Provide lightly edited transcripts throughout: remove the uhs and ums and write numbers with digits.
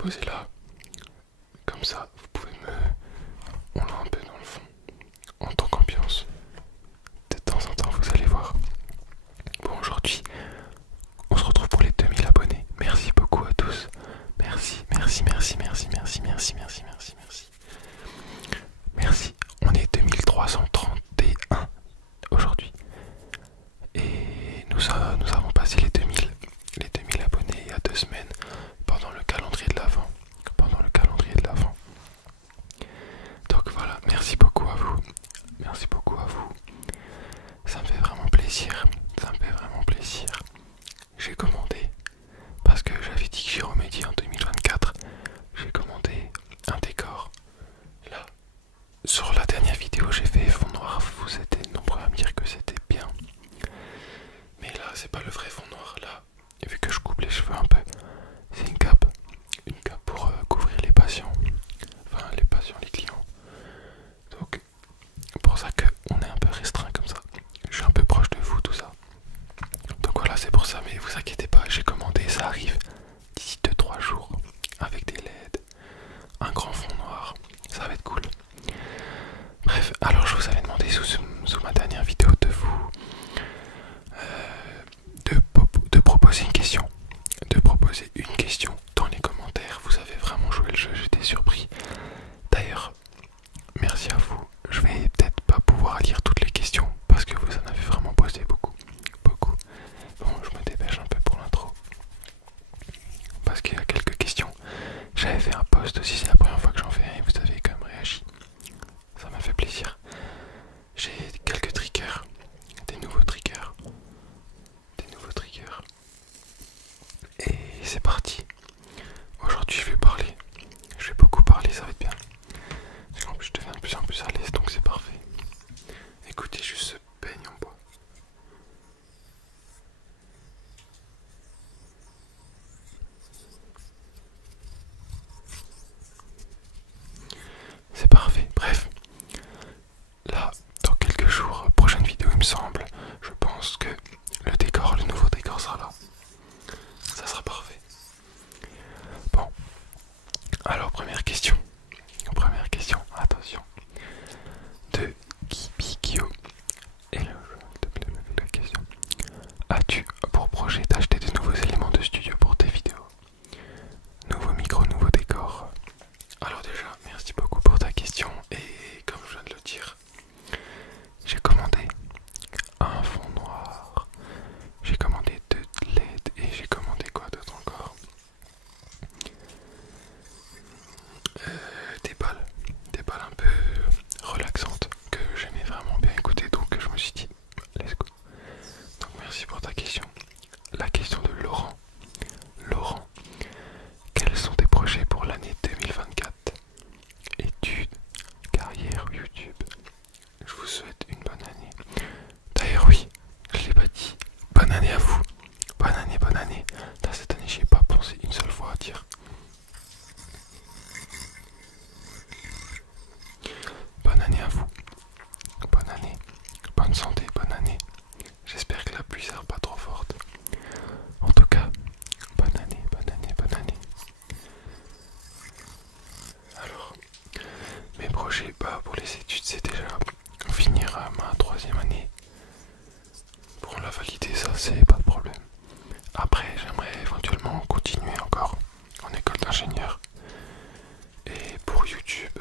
poser là. Comme ça, vous pouvez me... On l'a un peu dans le fond. En tant qu'ambiance. De temps en temps, vous allez voir. Bon, aujourd'hui, on se retrouve pour les 2000 abonnés. Merci beaucoup à tous. Merci, merci, merci, merci, merci, merci, merci, merci, merci. Merci. On est 2331 aujourd'hui. Et nous avons passé les 2000 abonnés il y a 2 semaines pendant le calendrier de l'Avent. Donc voilà, merci beaucoup à vous. Merci beaucoup à vous. Ça me fait vraiment plaisir. Ça me fait vraiment plaisir. J'ai commandé, parce que j'avais dit que j'y remédie en 2024, j'ai commandé un décor. Là, sur la dernière vidéo, j'ai fait fond noir. Vous étiez nombreux à me dire que c'était bien. Mais là, c'est pas le vrai fond noir. Là, vu que je coupe les cheveux un peu, c'est une cape. Une cape pour couvrir les patients. Enfin, les patients, les clients. Donc, pour ça qu'on est un peu restreint comme ça. Je suis un peu proche de vous, tout ça. Donc voilà, c'est pour ça, mais vous inquiétez pas, j'ai commandé, ça arrive d'ici 2-3 jours. Avec des LED, un grand fond noir, ça va être cool. Bref, alors je vous avais demandé sous ma dernière vidéo de vous de proposer une question. De proposer une question dans les commentaires. Vous avez vraiment joué le jeu, j'étais surpris. D'ailleurs, merci à vous. Je vais peut-être pas pouvoir lire toutes les questions parce que vous en avez vraiment posé beaucoup. Beaucoup. Bon, je me dépêche un peu pour l'intro. Parce qu'il y a quelques questions. J'avais fait un post aussi, c'est la première fois que j'en fais un et vous avez quand même réagi. Ça m'a fait plaisir. J'ai quelques triggers. Des nouveaux triggers. Et c'est parti. Aujourd'hui je vais parler. Je vais beaucoup parler, ça va être bien. Parce qu'en plus je deviens de plus en plus à l'aise, donc c'est parfait. Écoutez juste ce peigne en bois. C'est parfait. Bref. Là, dans quelques jours, prochaine vidéo il me semble, je pense que le nouveau décor sera là. Ça sera parfait. Bon. Alors première question. Attention. De Kibikio. Et là, la question. As-tu pour projet d'acheter de nouveaux éléments de studio pour tes vidéos? Nouveau micro, nouveau décor. Alors déjà, merci beaucoup pour ta question. Et comme je viens de le dire, j'ai commandé un fond noir. J'ai commandé 2 LED et j'ai commandé quoi d'autre encore? Des balles un peu relaxantes que j'aimais vraiment bien écouter, donc je me suis dit let's go. Donc merci pour ta question. La question de Laurent. Laurent, quels sont tes projets pour l'année 2024? Études, carrière, YouTube. Je vous souhaite une bonne année. D'ailleurs oui, je l'ai pas dit. Bonne année à vous. Bonne année, bonne année. Dans cette année, j'y ai pas pensé une seule fois à dire. Bonne année à vous. Bonne année. Bonne santé, bonne année. J'espère que la pluie sera pas trop forte. En tout cas, bonne année, bonne année, bonne année. Alors, mes projets pour les études, c'est déjà finir ma 3e année. Pour la valider, ça c'est pas de problème. Après, j'aimerais éventuellement continuer encore en école d'ingénieur. Et pour YouTube,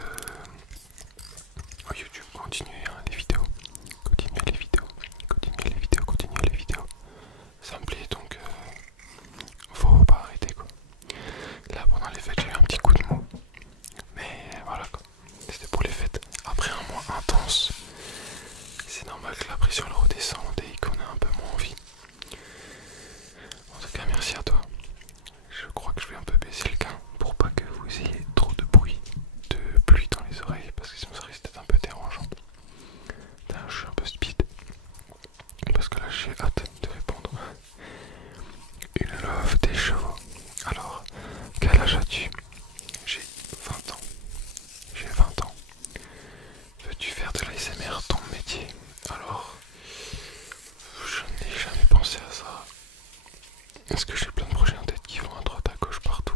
continuer les vidéos. Continuer les vidéos. Ça me plaît donc faut pas arrêter quoi. Là pendant les fêtes j'ai eu un petit coup de mou. Mais voilà quoi. C'était pour les fêtes. Après un mois intense, c'est normal que la pression elle redescende et qu'on a un peu moins envie. En tout cas merci à toi. Je crois que je vais un peu baisser le gain pour pas que vous ayez trop de bruit de pluie dans les oreilles parce que sinon ça risque d'être un peu dérangeant. Là, je suis un peu speed parce que là j'ai hâte de répondre. Une love des chevaux. Alors, quel âge as-tu? J'ai 20 ans. J'ai 20 ans. Veux-tu faire de l'ASMR ton métier? Alors, je n'ai jamais pensé à ça. Est-ce que j'ai plein de projets en tête qui vont à droite, à gauche, partout,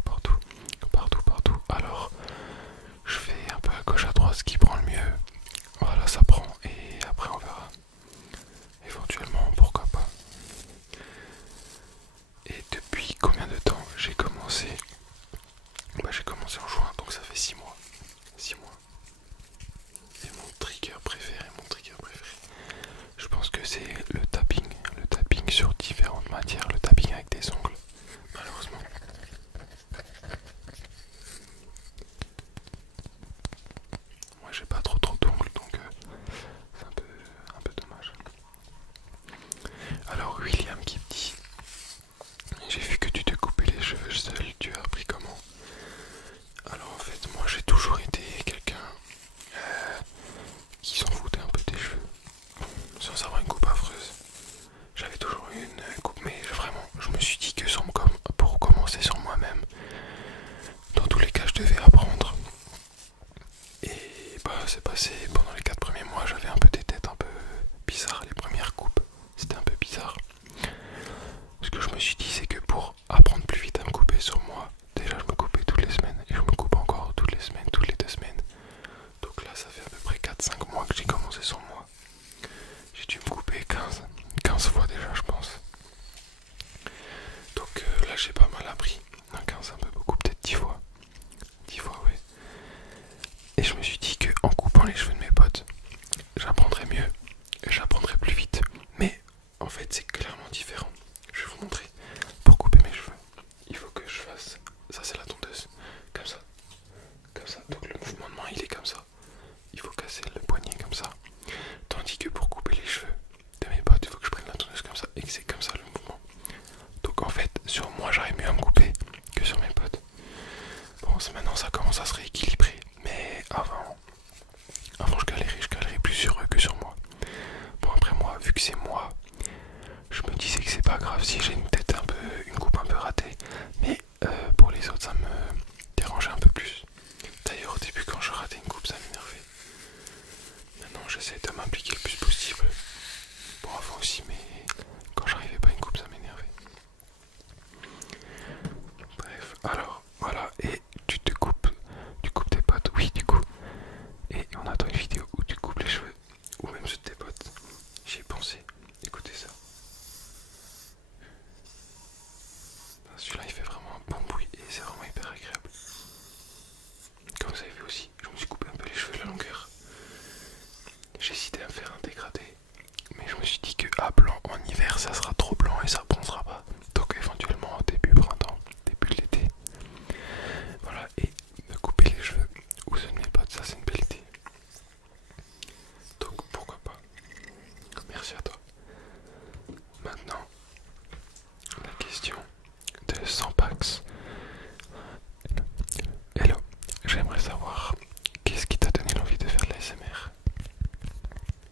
s'est passé pendant les 4 premiers mois, j'avais un peu des têtes un peu bizarres, les premières coupes, c'était un peu bizarre. Ce que je me suis dit, c'est que pour apprendre plus vite à me couper sur moi, déjà je me coupais toutes les semaines et je me coupe encore toutes les semaines, toutes les 2 semaines. Donc là ça fait à peu près 4-5 mois que j'ai commencé sur moi. J'ai dû me couper 15 fois déjà je pense. Donc là j'ai pas mal appris. Non, 15 un peu beaucoup, peut-être 10 fois. 10 fois ouais. Et je me suis dit que en coupant les cheveux de mes potes, j'apprendrais mieux, j'apprendrais plus vite. Mais en fait c'est clairement différent. Je vais vous montrer. Pour couper mes cheveux, il faut que je fasse, ça c'est la tondeuse, comme ça. Comme ça, donc le mouvement de main il est comme ça. Il faut casser le poignet comme ça. Tandis que pour couper les cheveux de mes potes, il faut que je prenne la tondeuse comme ça et que c'est comme ça le mouvement. Donc en fait, sur moi j'arrive mieux à me couper que sur mes potes. Bon, maintenant ça commence à se rééquilibrer. Mais avant je galérais plus sur eux que sur moi. Bon après moi, vu que c'est moi, je me disais que c'est pas grave si j'ai une coupe un peu ratée. Mais pour les autres ça me dérangeait un peu plus. D'ailleurs au début quand je ratais une coupe ça m'énervait. Maintenant j'essaie de m'impliquer le plus possible. Bon avant aussi mais quand j'arrivais pas à une coupe ça m'énervait. Bref, alors voilà, et tu coupes tes potes, oui du coup. Et on attend une vidéo où tu coupes les cheveux, ou même ceux de tes potes. J'y ai pensé, écoutez ça. Celui-là il fait vraiment un bon bruit et c'est vraiment hyper agréable. Comme vous avez vu aussi, je me suis coupé un peu les cheveux de la longueur. J'hésitais à me faire un dégradé, mais je me suis dit que à blanc en hiver ça sera trop blanc et ça bronzera pas. Donc éventuellement au début printemps, début de l'été. Voilà, et me couper les cheveux ou ceux de mes potes, ça c'est une belle idée. Donc pourquoi pas. Merci à toi. Maintenant, la question de 100 packs. Hello, j'aimerais savoir qu'est-ce qui t'a donné l'envie de faire de l'ASMR.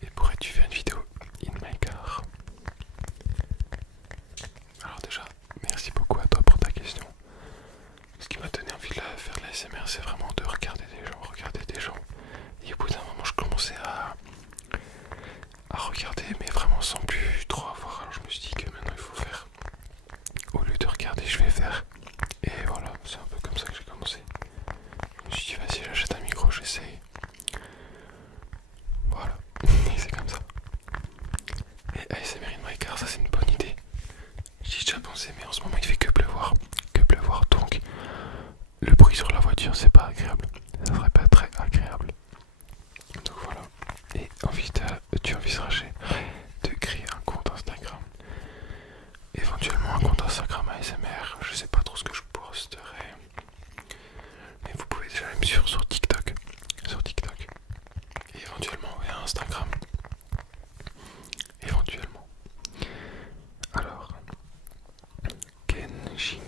Et pourrais-tu faire une vidéo in my car? Alors déjà, merci beaucoup à toi pour ta question. Ce qui m'a donné envie de faire de l'ASMR, c'est vraiment de regarder des gens. Et au bout d'un moment, je commençais à regarder, mais vraiment sans plus trop avoir. Alors je me suis dit que maintenant il faut faire. Au lieu de regarder, je vais faire. Et voilà, c'est un peu comme ça que j'ai commencé. Je me suis dit, vas-y, j'achète un micro, j'essaye. Voilà, et c'est comme ça. Et ASMR in my car, ça c'est une bonne idée. J'y ai déjà pensé, mais en ce moment il fait que pleuvoir. Que pleuvoir, donc le bruit sur la voiture c'est pas agréable. Ça serait pas très agréable. Donc voilà. Et tu envisagerais de créer un compte Instagram. Éventuellement un compte Instagram ASMR. Je sais pas trop ce que je posterai. Mais vous pouvez déjà aller me suivre sur TikTok. Et éventuellement ouais, Instagram. Éventuellement. Alors. Kenjins.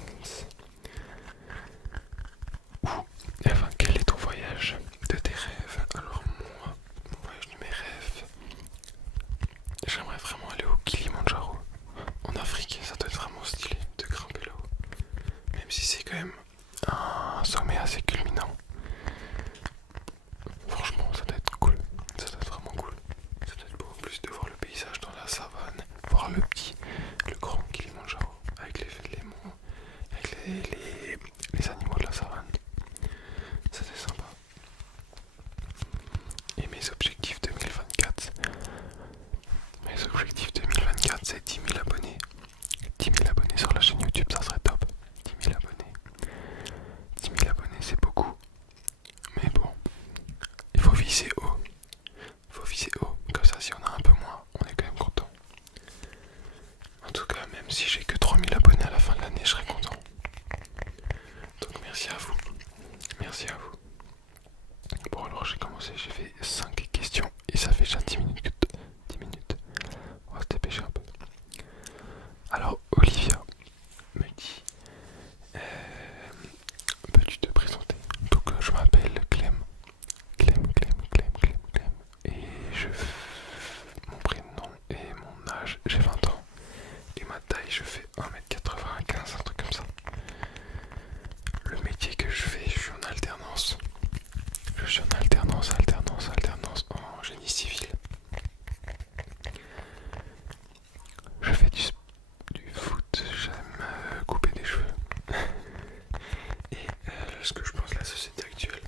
Enfin, quel est ton voyage de tes rêves? Alors moi, mon voyage de mes rêves, j'aimerais vraiment aller au Kilimandjaro en Afrique. Ça doit être vraiment stylé de grimper là-haut, même si c'est quand même un sommet assez culminant. Franchement ça doit être cool, ça doit être vraiment cool. Ça doit être beau en plus de voir le paysage dans la savane, voir le grand Kilimandjaro avec les monts, avec les animaux de la savane. Ça c'est sympa. Et mes objectifs 2024, c'est 10 000 abonnés. 10 000 abonnés sur la chaîne YouTube, ça serait top. 10 000 abonnés. 10 000 abonnés c'est beaucoup. Mais bon, il faut viser haut. Comme ça si on a un peu moins, on est quand même content. En tout cas, même si j'ai que 3 000 abonnés à la fin de l'année, je serai content. Donc merci à vous. Merci à vous. Bon alors j'ai commencé, j'ai fait 5 questions et ça fait déjà 10 minutes. 10 minutes. On va se dépêcher un peu. Alors Olivia me dit peux-tu te présenter? Donc je m'appelle Clem. Et mon prénom et mon âge, j'ai 20 ans. Et ma taille, je fais 1m95, un truc comme ça. Le métier que je fais, je suis en alternance. ce que je pense de la société actuelle.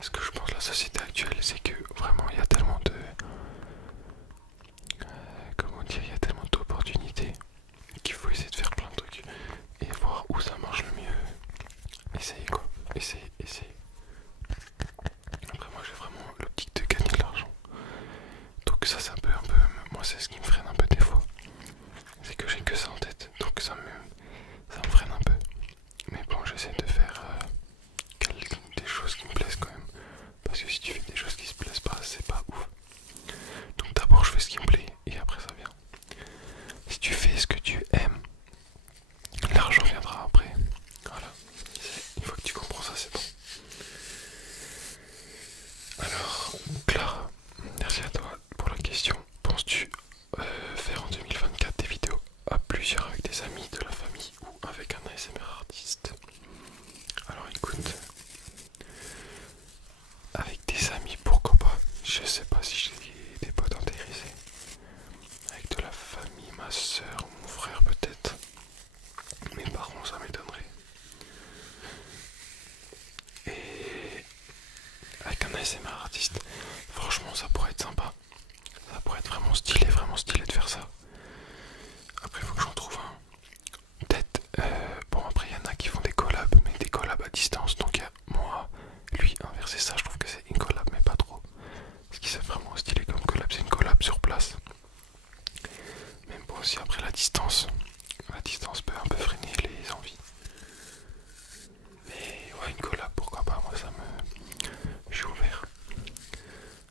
Ce que je pense de la société actuelle, c'est que vraiment il y a tellement de... comment dire, il y a tellement d'opportunités qu'il faut essayer de faire plein de trucs et voir où ça marche le mieux. Essayez quoi, essayez. Après moi j'ai vraiment l'optique de gagner de l'argent. Donc ça c'est un peu, moi c'est ce qui me freine un peu des fois. C'est que j'ai que ça en tête, donc ça me freine un peu. Mais bon, j'essaie de faire des choses qui me plaisent quand même. Parce que si tu fais des choses qui se plaisent pas, c'est pas ouf. Donc d'abord je fais ce qui me plaît et après ça vient. Si tu fais ce que tu aimes, l'argent viendra après. Voilà. Une fois que tu comprends ça, c'est bon. Alors, Clara, merci à toi pour la question. Penses-tu faire en 2024 des vidéos à plusieurs avec des amis, de la famille ou avec un ASMR artiste? Alors écoute, avec des amis, pourquoi pas? Je sais pas si j'ai des potes intéressés. Avec de la famille, ma soeur, mon frère peut-être. Mes parents, ça m'étonnerait. Et avec un ASMR artiste, franchement ça pourrait être sympa. Ça pourrait être vraiment stylé de faire ça. Après il faut que j'en trouve un. Peut-être, bon après il y en a qui font des collabs, mais des collabs à distance. Donc il y a moi, lui, inverser ça, je trouve que c'est une collab mais pas trop. Ce qui c'est vraiment stylé comme collab, c'est une collab sur place. Même bon aussi après la distance peut un peu freiner les envies. Mais ouais, une collab, pourquoi pas, moi ça me... Je suis ouvert.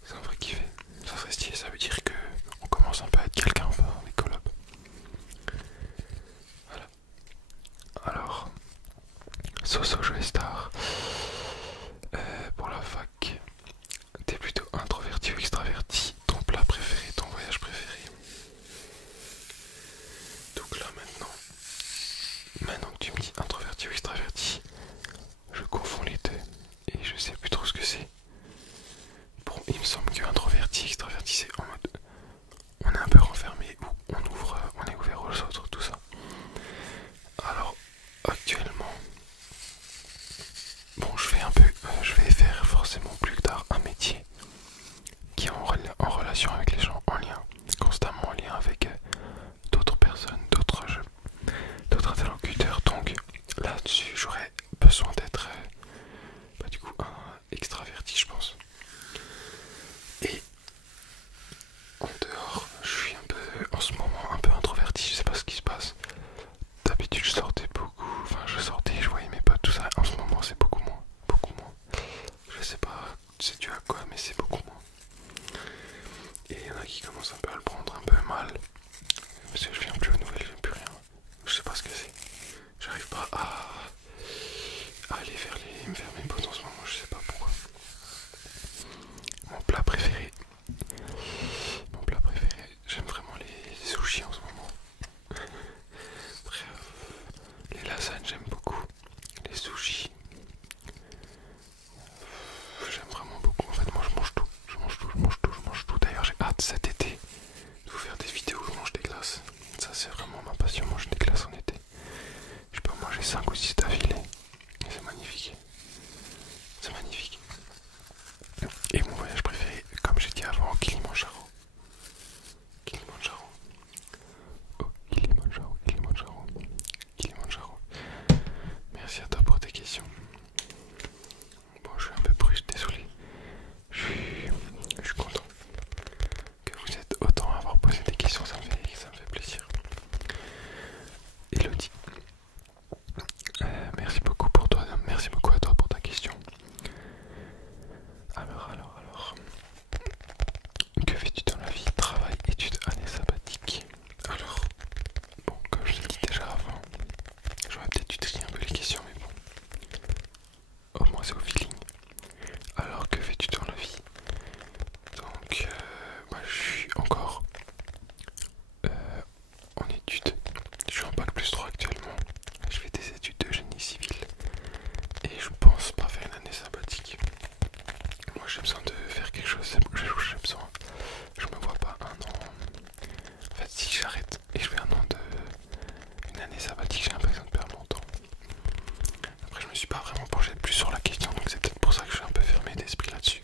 C'est un vrai kiff. Ça serait stylé, ça veut dire que on commence un peu à être quelqu'un enfin, les collabs. Voilà. Alors, Soso Joestar. Pour la fac, t'es plutôt introverti ou extraverti? Ton plat préféré, ton voyage préféré? Donc là maintenant que tu me dis introverti ou extraverti, je confonds les deux et je sais plus trop ce que c'est. Bon, il me semble que introverti, extraverti, c'est en mode on est un peu renfermé ou on est ouvert aux autres, tout ça. Alors actuellement, suis pas vraiment penché plus sur la question, donc c'est peut-être pour ça que je suis un peu fermé d'esprit là-dessus.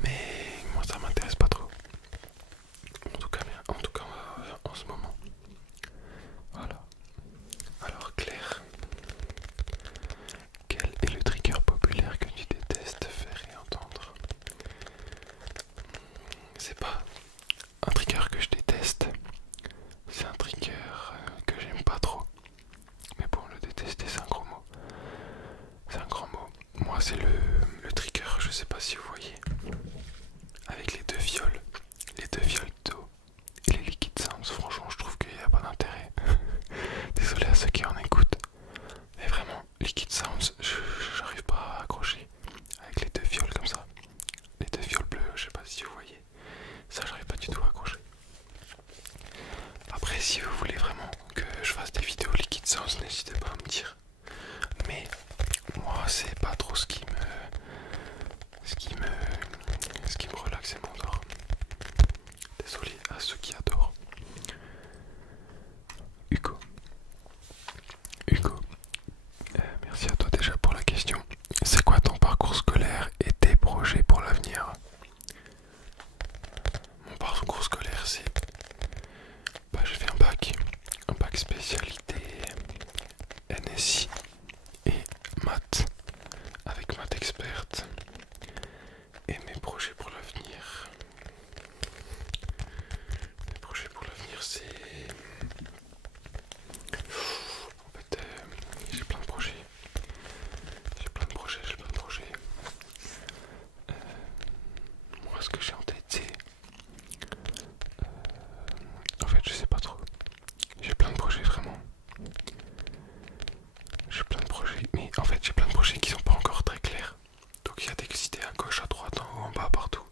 Mais moi ça m'intéresse pas trop. En tout cas en ce moment. Voilà. Alors Claire, quel est le trigger populaire que tu détestes faire et entendre? C'est pas un trigger que je déteste, c'est un trigger que j'aime pas trop. Mais bon, le détester c'est un gros mot. C'est un grand mot. Moi c'est le trigger, je sais pas si vous voyez. Avec les deux viols d'eau et les liquid sounds, franchement je trouve qu'il n'y a pas d'intérêt. Désolé à ceux qui en écoutent. Mais vraiment, liquid sounds, j'arrive pas à accrocher. Avec les deux viols comme ça. Les deux viols bleus, je sais pas si vous voyez. Ça j'arrive pas du tout à accrocher. Après si vous voulez vraiment que je fasse des vidéos liquid sounds, n'hésitez pas à me dire. Mais moi c'est pas trop ce qui me relaxe et m'endort. Désolé à ceux qui adorent. Hugo, merci à toi déjà pour la question. C'est quoi ton parcours scolaire et tes projets pour l'avenir? Mon parcours scolaire c'est... j'ai fait un bac spécialité NSI et maths avec maths experte. Et mes projets pour l'avenir... c'est... En fait, j'ai plein de projets. Moi, ce que j'ai en tête, c'est... En fait, je sais pas trop. J'ai plein de projets, vraiment. J'ai plein de projets. Mais en fait, j'ai plein de projets qui sont pas encore très clairs. Donc, il y a des idées à gauche, à droite, en haut, en bas, partout.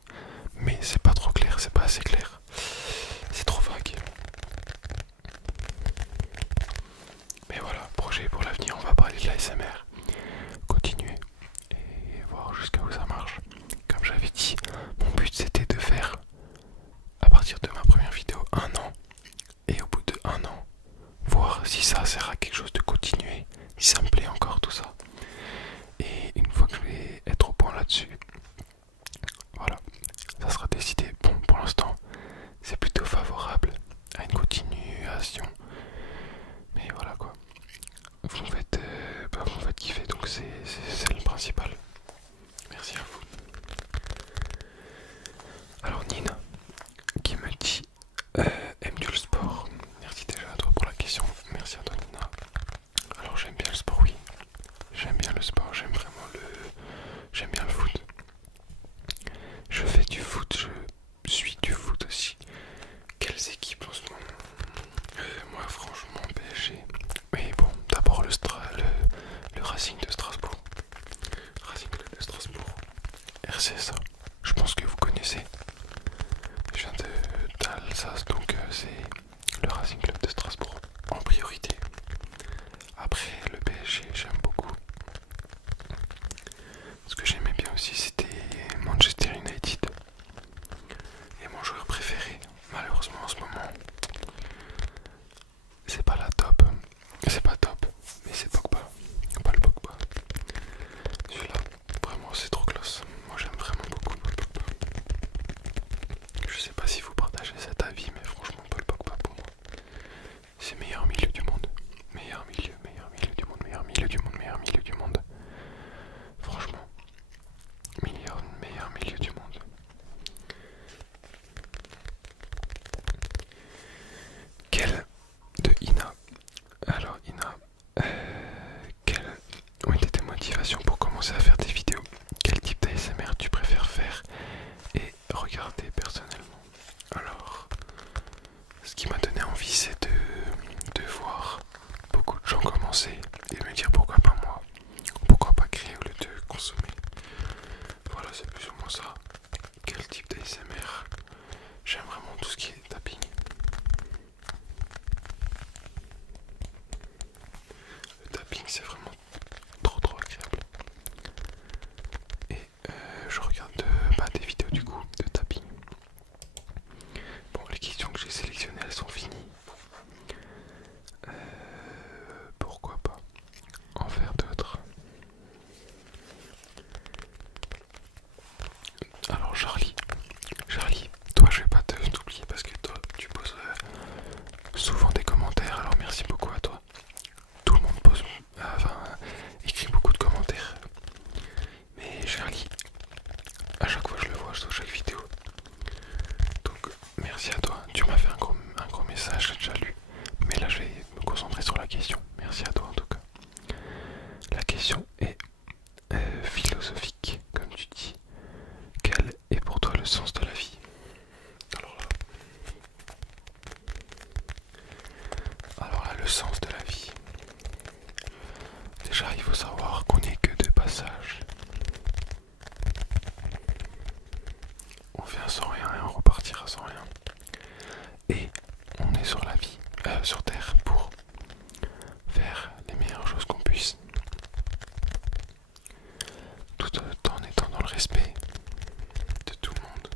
Mais c'est pas trop clair, c'est pas assez clair. C'est trop vague. Mais voilà, projet pour l'avenir, on va parler de l'ASMR. Continuer et voir jusqu'à où ça marche. Comme j'avais dit, mon but c'était de faire, à partir de ma première vidéo, 1 an. Et au bout de 1 an, voir si ça sert à quelque chose de continuer, si ça me plaît encore tout ça. Et une fois que je vais être au point là-dessus, voilà, ça sera décidé. Bon, pour l'instant, c'est plutôt favorable à une continuation. Mais voilà quoi. Vous me faites kiffer, donc c'est le principal. Merci à vous. Alors Nina, qui me dit aimes-tu le sport? Merci déjà à toi pour la question. Merci à toi Nina. Alors j'aime bien le sport, oui. J'aime bien le sport, j'aime bien le foot. Je fais du foot, je suis du foot aussi. Quelles équipes en ce moment? Moi franchement PSG. Mais bon, d'abord le Racing de Strasbourg. Racing Club de Strasbourg. RCSA. Je pense que vous connaissez. Je viens d'Alsace, donc c'est le Racing Club de Strasbourg en priorité. Après le PSG, j'aime beaucoup. Ce que j'aimais bien aussi, c'était Manchester United. Et mon joueur préféré, malheureusement en ce moment, c'est pas la top. C'est pas top, mais c'est Pogba. Pas le Pogba. Celui-là, vraiment, c'est trop classe. Moi, j'aime vraiment beaucoup Paul Pogba. Je sais pas si vous partagez cet avis, mais franchement, Paul Pogba pour moi, c'est meilleur milieu du monde. Meilleur milieu du monde, meilleur milieu du monde, meilleur milieu du monde. Franchement, meilleur milieu du monde. Quelle de Ina? Alors Ina, quelles ont été tes motivations pour commencer à faire des vidéos? Quel type d'ASMR tu préfères faire et regarder personnellement? Alors, ce qui m'a donné envie, c'est de voir beaucoup de gens commencer et me dire pourquoi pas moi, pourquoi pas créer au lieu de consommer. Voilà, c'est plus ou moins ça. Quel type d'ASMR? J'aime vraiment tout ce qui est tapping. Le tapping, c'est vraiment trop agréable. question est philosophique, comme tu dis. Quel est pour toi le sens de la vie? Alors là, le sens de la vie. Déjà, il faut savoir qu'on n'est que de passage. On vient sans rien et on repartira sans rien. Et on est sur la vie, sur Terre, pour faire les meilleures choses qu'on puisse. Tout en étant dans le respect de tout le monde.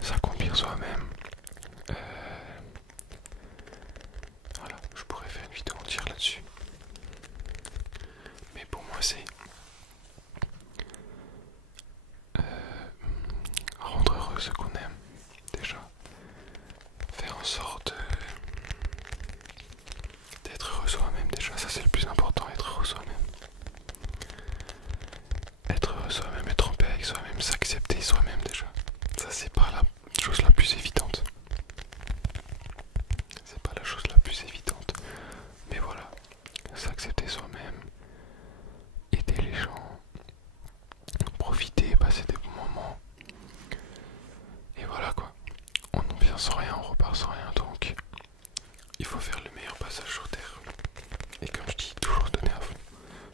S'accomplir soi-même. Voilà, je pourrais faire une vidéo entière là-dessus. Mais pour moi, c'est rendre heureux ce qu'on aime, déjà. Faire en sorte d'être heureux soi-même, déjà. Ça, c'est le plus important, être heureux soi-même. Être heureux soi-même, être en paix avec soi-même, s'accepter soi-même, déjà. Ça, c'est pas la chose la plus évidente. C'est pas la chose la plus évidente. Mais voilà, s'accepter soi-même, aider les gens, profiter, passer des bons moments. Et voilà quoi. On vient sans rien, on repart sans rien, donc il faut faire le meilleur passage sur Terre. Et comme je dis, toujours se donner à fond.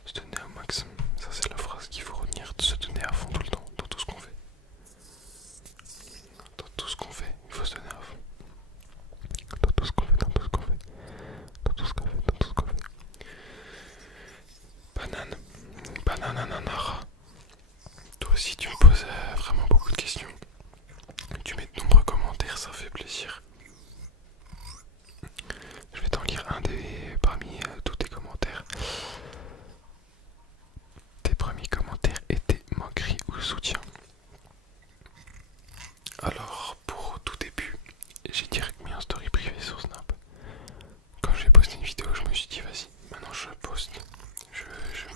Se donner au max. Ça c'est la phrase qu'il faut retenir, de se donner à fond tout le temps, dans tout ce qu'on fait. Dans tout ce qu'on fait, il faut se donner à fond. Dans tout ce qu'on fait, dans tout ce qu'on fait. Dans tout ce qu'on fait, dans tout ce qu'on fait. Banane ananara. Toi aussi tu me poses vraiment beaucoup de questions. Tu mets de nombreux commentaires, ça fait plaisir. Je vais t'en lire un parmi tous tes commentaires. Tes premiers commentaires étaient moquerie ou soutien. Alors pour tout début, j'ai direct mis un story privé sur Snap. Quand j'ai posté une vidéo, je me suis dit vas-y, maintenant je poste, je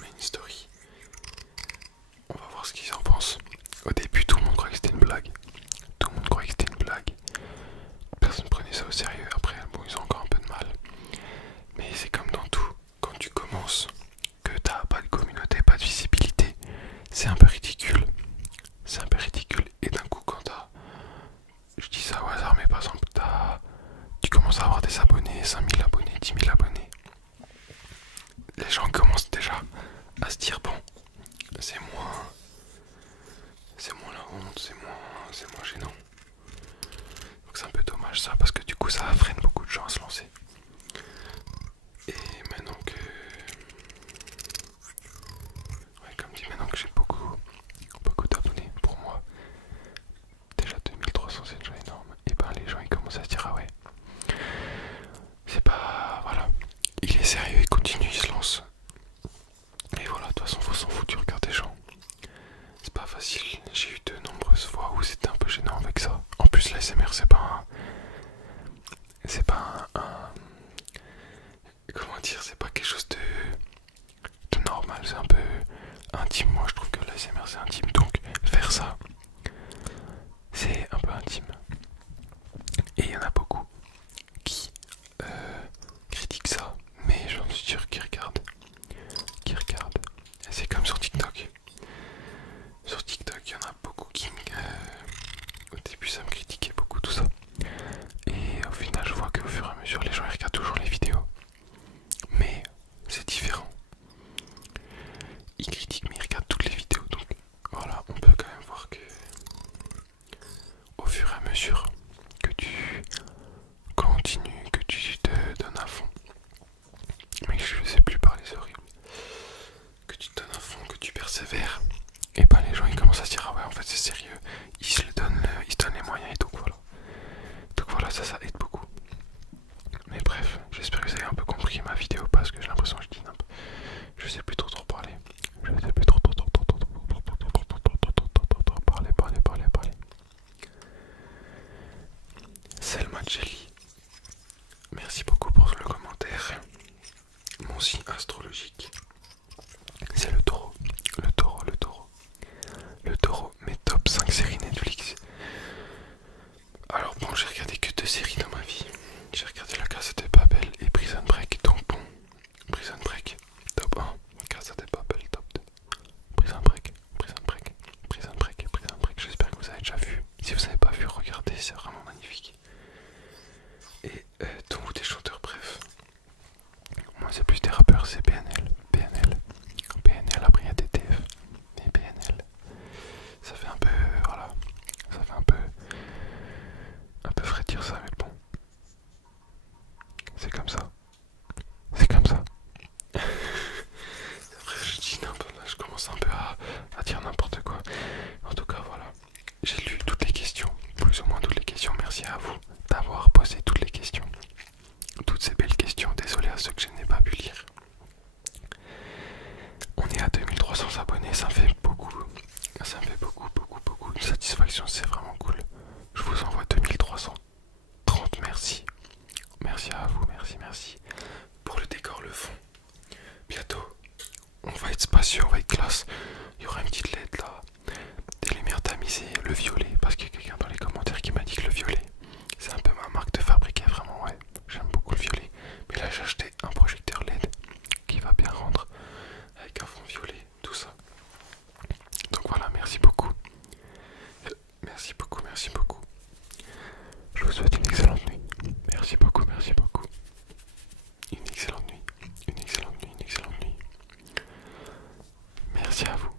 mets une story. On va voir ce qu'ils en pensent. Au début, tout le monde croyait que c'était une blague. Tout le monde croyait que c'était une blague. Personne prenait ça au sérieux. Après, bon, ils ont encore un peu de mal. Mais c'est comme dans tout. Quand tu commences, que t'as pas de communauté, pas de visibilité, c'est un peu ridicule. C'est un peu ridicule. Et d'un coup, quand t'as... Je dis ça au hasard, mais par exemple, tu commences à avoir des abonnés, 5000 abonnés, 10 000 abonnés. Les gens commencent déjà à se dire, bon, c'est moins la honte, c'est moins gênant. Donc c'est un peu dommage ça, parce que du coup ça freine beaucoup de gens à se lancer. Et maintenant que... Ouais, comme dit, maintenant que j'ai beaucoup d'abonnés, pour moi, déjà 2300 c'est déjà énorme. Et ben les gens ils commencent à se dire, ah ouais, c'est pas... Voilà, il est sérieux, il continue, il se lance. Et voilà, de toute façon faut s'en foutre du regard des gens. C'est pas facile, j'ai eu de nombreuses fois où c'était un peu gênant avec ça. En plus l'ASMR c'est pas comment dire, c'est pas quelque chose de normal, c'est un peu intime. Moi je trouve que l'ASMR c'est intime, donc faire ça c'est un peu intime. Et il y en a beaucoup qui critiquent ça, mais j'en suis sûr qu'ils regardent. C'est comme sur TikTok. Sur TikTok, il y en a beaucoup qui au début ça me critiquait beaucoup tout ça. Et au final je vois qu'au fur et à mesure les gens ils regardent toujours les vidéos. Mais c'est différent. Ils critiquent mais ils regardent toutes les vidéos. Donc voilà, on peut quand même voir que au fur et à mesure que tu continues, que tu te donnes à fond. Mais je sais plus parler, c'est horrible. Que tu te donnes à fond, que tu persévères. Et ben les gens ils commencent à se dire ah ouais en fait c'est sérieux. Ils se donnent les moyens et donc voilà. Donc voilà, ça aide beaucoup. Mais bref, j'espère que vous avez un peu compris ma vidéo parce que j'ai l'impression que je dis n'importe. Je sais plus trop parler. Je sais plus trop parler. Selma Jelly, merci beaucoup pour le commentaire. Mon signe astrologique, c'est le taureau. Le taureau, mes top 5 séries Netflix. Alors bon, j'ai regardé que 2 deux séries dans ma vie. J'ai regardé La Casa de Papel et Prison Break, donc bon, Prison Break, top 1, Casa de Papel, top 2, Prison Break, Prison Break, Prison Break, Prison Break, j'espère que vous avez déjà vu. Si vous n'avez pas vu, regardez, c'est vraiment magnifique. Et ton ou des chanteurs, bref. Moi c'est plus des rappeurs, c'est PNL, PNL, PNL, après il y a DTF, mais PNL, ça fait un peu, voilà, ça fait un peu frais de dire ça, mais bon, c'est comme ça, c'est comme ça. Après je dis n'importe, je commence un peu à dire n'importe quoi. En tout cas voilà, j'ai lu toutes les questions, plus ou moins toutes les questions. Merci à vous d'avoir posé toutes les questions, toutes ces belles questions. Désolé à ceux que je n'ai pas pu lire. On est à 2300 abonnés, ça me fait beaucoup, ça me fait beaucoup de satisfaction, c'est vraiment cool. Je vous envoie 2330, merci. Merci à vous, merci. Pour le décor, le fond, bientôt, on va être spacieux, on va être classe. Il y aura une petite LED là, des lumières tamisées, le violet, parce qu'il y a quelqu'un dans les commentaires qui m'a dit que le violet, c'est un peu ma marque de fabrique, vraiment, ouais. J'aime beaucoup le violet, mais là j'ai acheté un projecteur LED qui va bien rendre avec un fond violet, tout ça. Donc voilà, merci beaucoup. Merci beaucoup. Je vous souhaite une excellente nuit. Merci beaucoup. Une excellente nuit. Merci à vous.